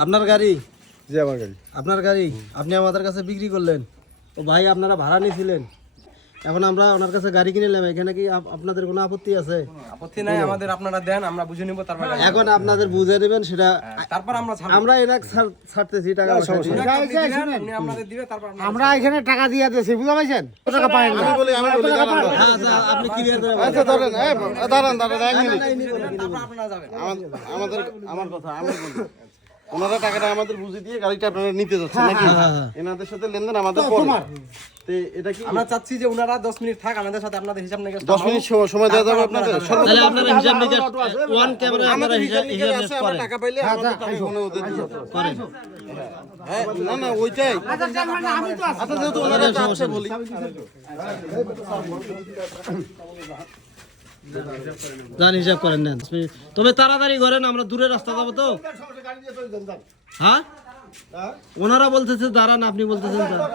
আপনার গাড়ি? জি আমার গাড়ি। আপনার গাড়ি আপনি আমাদের কাছে বিক্রি করলেন। তো ভাই আপনারা ভাড়া নিয়েছিলেন, এখন আমরা ওনার কাছে গাড়ি কিনে নিলাম, এখানে কি আপনাদের কোনো আপত্তি আছে? আপত্তি নাই আমাদের, আপনারা দেন আমরা বুঝে নিব। তারপর এখন আপনাদের বুঝে নেবেন সেটা, তারপর আমরা এনাক ছাড়তেছি টাকা পয়সা দিয়ে। আমাদের দিবে, তারপর আমরা এখানে টাকা দিয়ে দিয়েছি, বুঝা পাইছেন? টাকা পাই না। আমি বলি হ্যাঁ, আচ্ছা, আপনি ক্লিয়ার করে বলেন। আচ্ছা ধরেন দাঁড়ান এক মিনিট। তারপর আপনারা যাবেন। আমার কথা আমি বলি, ওনারা টাকাটা আমাদের বুঝে দিয়ে গাড়িটা আপনারা নিতে যাচ্ছেন নাকি? এনাদের সাথে লেনদেন আমাদের পরে। তো এটা কি আমরা চাচ্ছি যে ওনারা 10 মিনিট থাক আমাদের সাথে, আপনাদের হিসাব নিকাশ 10 মিনিট সময় দেওয়া যাবে আপনাদের? তাহলে আপনারা হিসাব নিকাশ ওয়ান ক্যামেরা আপনারা হিসাব নিকাশ আমরা করেন। টাকা পাইলে আমাদের টাকা ফোনে ওদের দিয়ে দেব। হ্যাঁ, না ওইটাই। আচ্ছা যেহেতু ওনারা চাচ্ছে বলি, যান হিসাব করেন নেন। তবে তাড়াতাড়ি করেন, আমরা দূরে রাস্তা যাবো তো। হ্যাঁ, ওনারা বলতেছে দাঁড়ান, আপনি বলতেছেন দাঁড়ান।